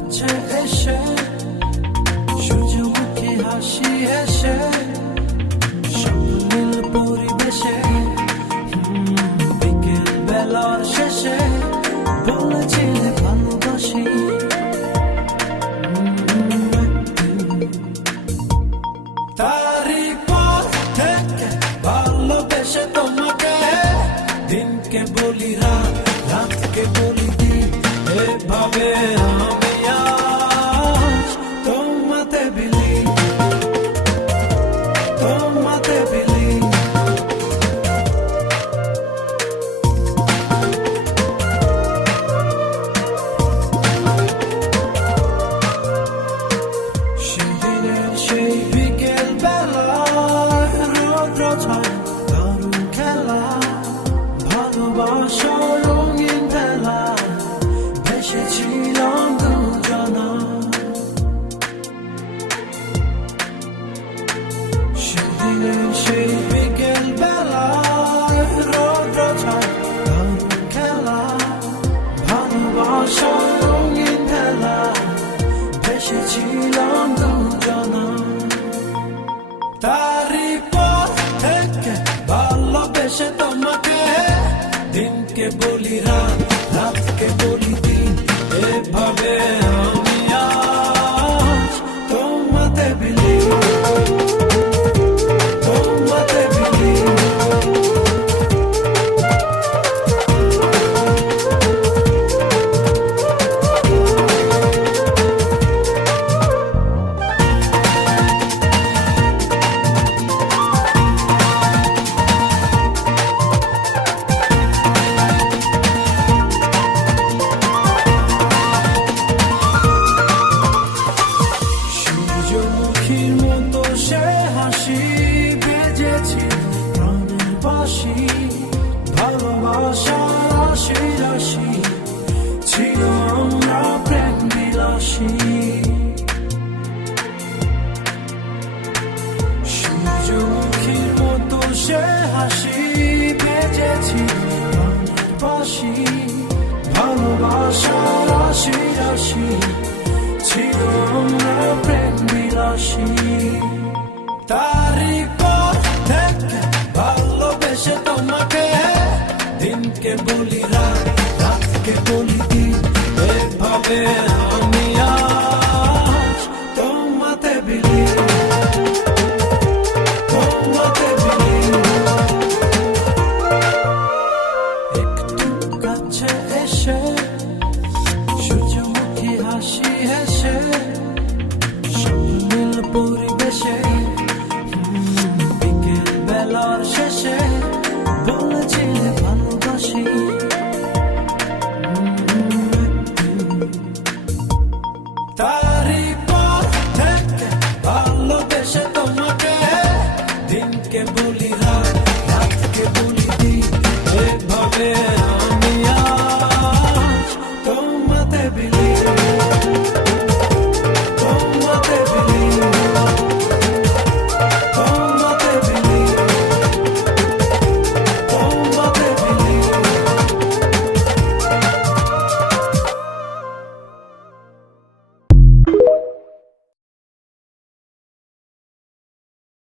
কাছে এসে সূর্যমুখী হাসি হেসে স্বপ্নীল পরিবেশে বিকেল বেলার শেষে বলেছিলে ভালোবাসি। তারই পর থেকে ভালোবেসে তোমাকে দিনকে বলি রাত, রাতকে বলি দিন, এভাবে আমি আজ তোমাতে বিলি, তোমাতে বিলি। সেদিনের সেই বিকেল বেলায় রৌদ্র ছয় দারুণ খেলা, ভালোবাসা রঙিন ভেলা ভেসেছিলাম দুজনা। সেদিনের সেই বিকেল বেলায় রৌদ্র ছয় দারুণ খেলা, ভালোবাসা রঙিন ভেলা ভেসেছিলাম দুজনা। তারই পর থেকে ভালোবেসে তোমাকে দিনকে বলি রাত, রাতকে বলি দিন, এভাবে আমি আজ তোমাতে বিলি, তোমাতে বিলি। সূর্যমুখীর মতো সে হাসি বেজেছি প্রাণের বাসি, ভালোবাসা রাশি রাশি ছিল আমরা প্রেম বিলাসী। সূর্যমুখীর মতো সে হাসি বেজেছি প্রাণের বাসি, ভালোবাসা রাশি রাশি ছিল আমরা প্রেম বিলাসী। তারই পর থেকে ভালোবেসে তোমাকে দিনকে বলি রাত, রাতকে বলি দিন, এভাবে